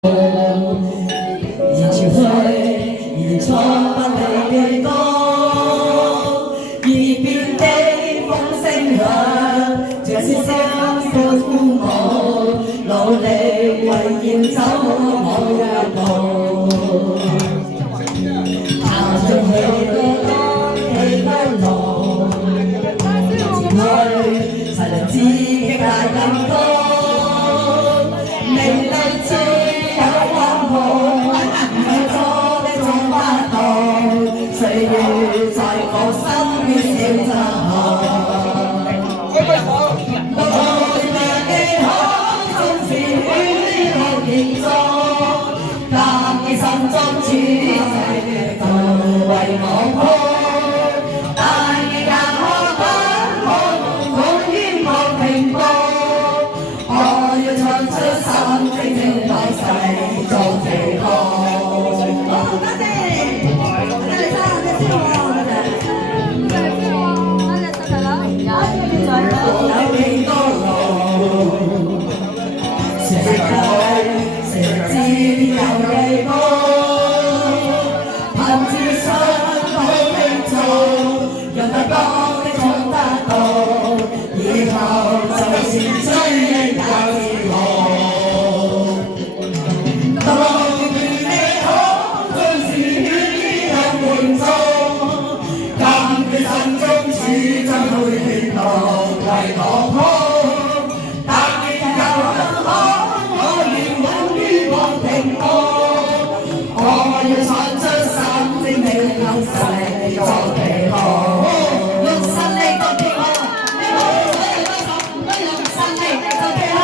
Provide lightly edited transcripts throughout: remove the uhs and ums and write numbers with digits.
燃潮去，燃創不離嘅歌，耳邊的風聲響，像是相歡呼舞，努力為要走某一步，行進去當氣不濃，前去才能知極大更多。未對知有光譜，有錯的做不到，歲月在我身邊小側來讓你可縱是血肉形狀，但你心中主宰就為我鋪，但你也可於我平步。我要唱出心聲正來世做旗號。好，多謝，多謝你生日先喎，多謝。多謝先喎，多謝多謝啦。有幾多路，誰知有幾高，憑自信好拼做，讓得多的衝得到，以後就算追憶也自豪。當願你可盡是血衣向滿足，甘於心中主將會血路為我鋪，但願有可願穩於我平步，我要闖出心聲的優勢作旗號。用實力作旗號，你好，所有歌手都用實力作旗號，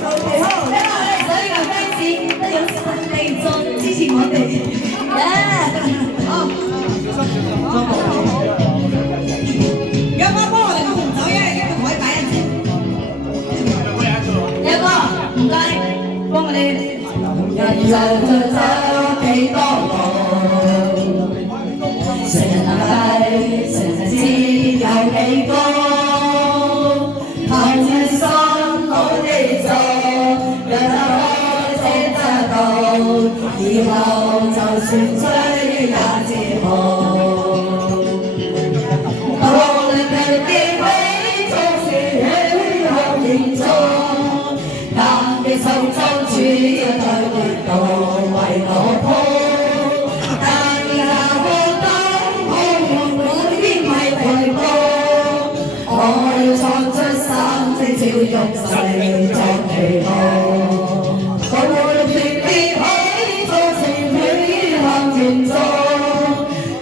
做旗號。希望我哋所有嘅 fans 都用實力做支持我哋。好，有冇幫我哋個紅酒一個台擺一次？有個，唔該，幫我哋。人生走幾多路，誰人能計，誰人知有幾高？憑自信努力做，讓得這得到，以後就算追也自豪。努力地記起，縱是血肉形狀，但你手中主要在活道為我鋪，但以後當可願為回報，我要創出心聲照用世作旗號。努力地記起，縱是血向原狀，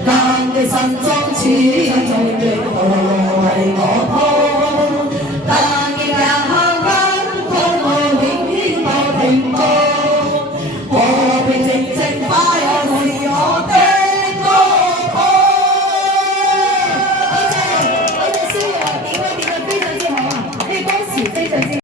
但你心中主要在活道為我鋪。